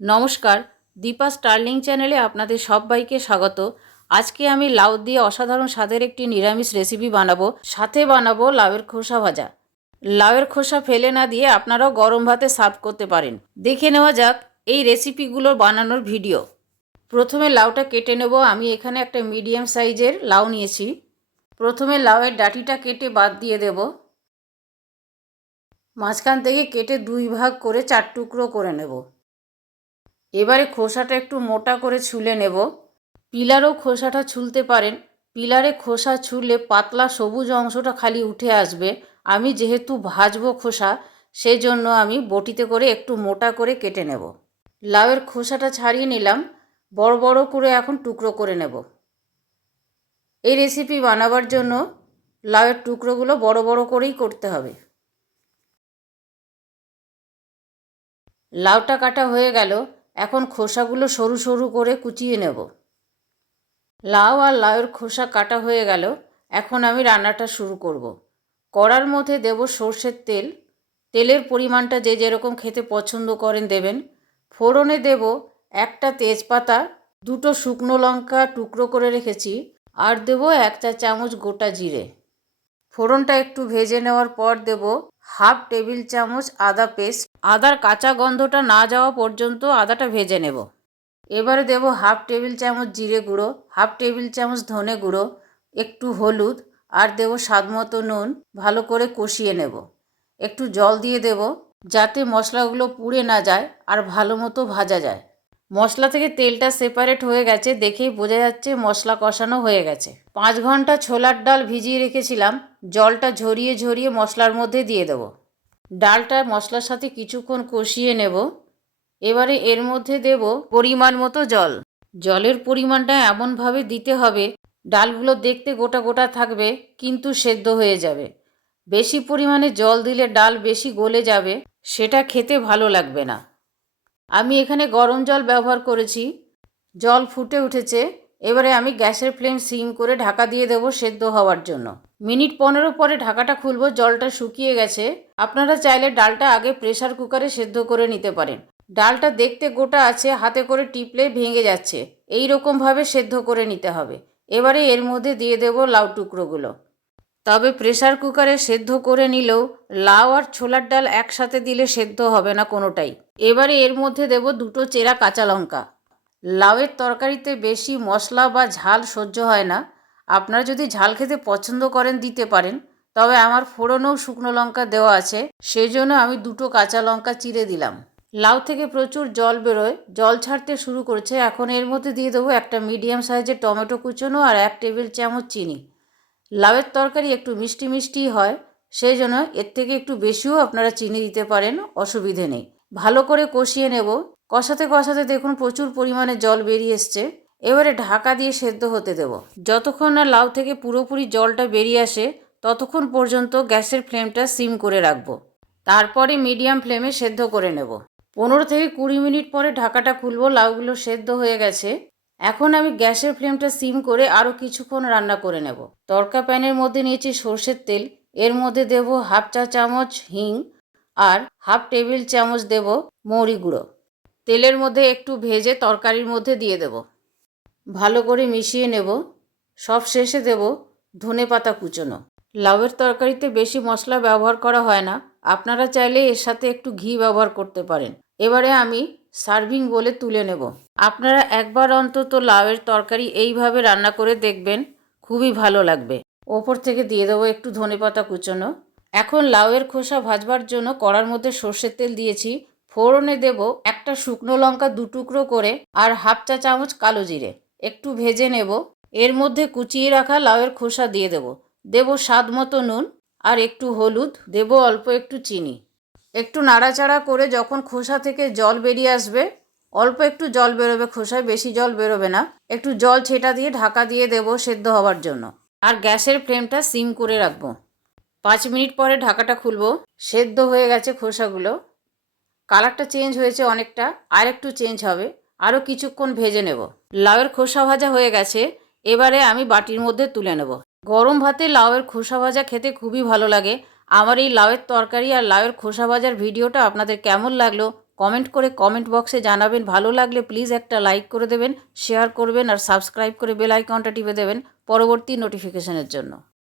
নমস্কার, দীপা স্টার্লিং চ্যানেলে আপনাদের সবাইকে স্বাগত। আজকে আমি লাউ দিয়ে অসাধারণ স্বাদের একটি নিরামিষ রেসিপি বানাবো, সাথে বানাবো লাউয়ের খোসা ভাজা। লাউয়ের খোসা ফেলে না দিয়ে আপনারাও গরম ভাতে সার্ভ করতে পারেন। দেখে নেওয়া যাক এই রেসিপিগুলোর বানানোর ভিডিও। প্রথমে লাউটা কেটে নেব। আমি এখানে একটা মিডিয়াম সাইজের লাউ নিয়েছি। প্রথমে লাউয়ের ডাঁটিটা কেটে বাদ দিয়ে দেব। মাঝখান থেকে কেটে দুই ভাগ করে চার টুকরো করে নেব। এবারে খোসাটা একটু মোটা করে ছুলে নেব। পিলারও খোসাটা ছুলতে পারেন। পিলারে খোসা ছুলে পাতলা সবুজ অংশটা খালি উঠে আসবে। আমি যেহেতু ভাজবো খোসা সেই জন্য আমি বটিতে করে একটু মোটা করে কেটে নেব। লাউয়ের খোসাটা ছাড়িয়ে নিলাম। বড় বড় করে এখন টুকরো করে নেব। এই রেসিপি বানাবার জন্য লাউয়ের টুকরোগুলো বড় বড় করেই করতে হবে। লাউটা কাটা হয়ে গেল। এখন খোসাগুলো সরু সরু করে কুচিয়ে নেব। লাউ আর লাউয়ের খোসা কাটা হয়ে গেল, এখন আমি রান্নাটা শুরু করব। কড়ার মধ্যে দেব সর্ষের তেল। তেলের পরিমাণটা যে যেরকম খেতে পছন্দ করেন দেবেন। ফোড়নে দেব একটা তেজপাতা, দুটো শুকনো লঙ্কা টুকরো করে রেখেছি, আর দেব এক চা চামচ গোটা জিরে। ফোড়নটা একটু ভেজে নেওয়ার পর দেব হাফ টেবিল চামচ আদা পেস্ট আদার কাঁচা গন্ধটা না যাওয়া পর্যন্ত আদাটা ভেজে নেব। এবারে দেব হাফ টেবিল চামচ জিরে গুঁড়ো, হাফ টেবিল চামচ ধনে গুঁড়ো, একটু হলুদ, আর দেব স্বাদ মতো নুন, ভালো করে কষিয়ে নেব। একটু জল দিয়ে দেব যাতে মশলাগুলো পুড়ে না যায় আর ভালো মতো ভাজা যায়। মশলা থেকে তেলটা সেপারেট হয়ে গেছে দেখেই বোঝা যাচ্ছে মশলা কষানো হয়ে গেছে। পাঁচ ঘণ্টা ছোলার ডাল ভিজিয়ে রেখেছিলাম, জলটা ঝরিয়ে ঝরিয়ে মশলার মধ্যে দিয়ে দেব। ডালটা মশলার সাথে কিছুক্ষণ কষিয়ে নেব। এবারে এর মধ্যে দেব পরিমাণ মতো জল। জলের পরিমাণটা এমনভাবে দিতে হবে, ডালগুলো দেখতে গোটা গোটা থাকবে, কিন্তু সেদ্ধ হয়ে যাবে। বেশি পরিমাণে জল দিলে ডাল বেশি গলে যাবে, সেটা খেতে ভালো লাগবে না। আমি এখানে গরম জল ব্যবহার করেছি। জল ফুটে উঠেছে। এবারে আমি গ্যাসের ফ্লেম সিম করে ঢাকা দিয়ে দেব সেদ্ধ হওয়ার জন্য। মিনিট পনেরো পরে ঢাকাটা খুলবো, জলটা শুকিয়ে গেছে। আপনারা চাইলে ডালটা আগে প্রেশার কুকারে সেদ্ধ করে নিতে পারেন। ডালটা দেখতে গোটা আছে, হাতে করে টিপলে ভেঙে যাচ্ছে। এই রকমভাবে সেদ্ধ করে নিতে হবে। এবারে এর মধ্যে দিয়ে দেব লাউ টুকরোগুলো। তবে প্রেশার কুকারে সেদ্ধ করে নিলেও লাউ আর ছোলার ডাল একসাথে দিলে সেদ্ধ হবে না কোনোটাই। এবারে এর মধ্যে দেব দুটো চেরা কাঁচা লঙ্কা। লাউয়ের তরকারিতে বেশি মশলা বা ঝাল সহ্য হয় না। আপনারা যদি ঝাল খেতে পছন্দ করেন, দিতে পারেন। তবে আমার ফোড়নেও শুকনো লঙ্কা দেওয়া আছে সেই জন্য আমি দুটো কাঁচা লঙ্কা চিড়ে দিলাম। লাউ থেকে প্রচুর জল বেরোয়। জল ছাড়তে শুরু করেছে। এখন এর মধ্যে দিয়ে দেবো একটা মিডিয়াম সাইজের টমেটো কুচোনো আর এক টেবিল চামচ চিনি। লাউয়ের তরকারি একটু মিষ্টি মিষ্টি হয় সেই জন্য এর থেকে একটু বেশিও আপনারা চিনি দিতে পারেন, অসুবিধে নেই। ভালো করে কষিয়ে নেব। কষাতে কষাতে দেখুন প্রচুর পরিমাণে জল বেরিয়ে এসছে। এবারে ঢাকা দিয়ে সেদ্ধ হতে দেব। যতক্ষণ না লাউ থেকে পুরোপুরি জলটা বেরিয়ে আসে, ততক্ষণ পর্যন্ত গ্যাসের ফ্লেমটা সিম করে রাখব। তারপরে মিডিয়াম ফ্লেমে সেদ্ধ করে নেব। পনেরো থেকে কুড়ি মিনিট পরে ঢাকাটা খুলবো, লাউগুলো সেদ্ধ হয়ে গেছে। এখন আমি গ্যাসের ফ্লেমটা সিম করে আরও কিছুক্ষণ রান্না করে নেব। তরকা প্যানের মধ্যে নিয়েছি সর্ষের তেল। এর মধ্যে দেব হাফ চা চামচ হিং। আর হাফ টেবিল চামচ দেব মৌরি গুঁড়ো। তেলের মধ্যে একটু ভেজে তরকারির মধ্যে দিয়ে দেব। ভালো করে মিশিয়ে নেব। সব শেষে দেব ধনে পাতা কুচোনো। লাউয়ের তরকারিতে বেশি মশলা ব্যবহার করা হয় না। আপনারা চাইলে এর সাথে একটু ঘি ব্যবহার করতে পারেন। এবারে আমি সার্ভিং বলে তুলে নেব। আপনারা একবার অন্তত লাউয়ের তরকারি এইভাবে রান্না করে দেখবেন। খুবই ভালো লাগবে। ওপর থেকে দিয়ে দেবো একটু ধনে পাতা কুচোনো। এখন লাউয়ের খোসা ভাজবার জন্য কড়ার মধ্যে সর্ষের তেল দিয়েছি। ফোড়নে দেব একটা শুকনো লঙ্কা দু টুকরো করে আর হাফ চা চামচ কালো জিরে। একটু ভেজে নেব। এর মধ্যে কুচিয়ে রাখা লাউয়ের খোসা দিয়ে দেব। দেব স্বাদ মতো নুন আর একটু হলুদ। দেব অল্প একটু চিনি। একটু নাড়াচাড়া করে যখন খোসা থেকে জল বেরিয়ে আসবে, অল্প একটু জল বেরোবে খোসায়, বেশি জল বেরোবে না। একটু জল ছেটা দিয়ে ঢাকা দিয়ে দেব সেদ্ধ হওয়ার জন্য। আর গ্যাসের ফ্লেমটা সিম করে রাখব। পাঁচ মিনিট পরে ঢাকাটা খুলবো। সেদ্ধ হয়ে গেছে খোসাগুলো। কালারটা চেঞ্জ হয়েছে অনেকটা, আর একটু চেঞ্জ হবে। আরও কিছুক্ষণ ভেজে নেব। লাউয়ের খোসা ভাজা হয়ে গেছে। এবারে আমি বাটির মধ্যে তুলে নেব। গরম ভাতে লাউয়ের খোসা ভাজা খেতে খুবই ভালো লাগে। আমার এই লাউয়ের তরকারি আর লাউয়ের খোসা ভাজার ভিডিওটা আপনাদের কেমন লাগল কমেন্ট করে কমেন্ট বক্সে জানাবেন। ভালো লাগলে প্লিজ একটা লাইক করে দেবেন, শেয়ার করবেন আর সাবস্ক্রাইব করে বেল আইকনটা টিপে দেবেন পরবর্তী নোটিফিকেশনের জন্য।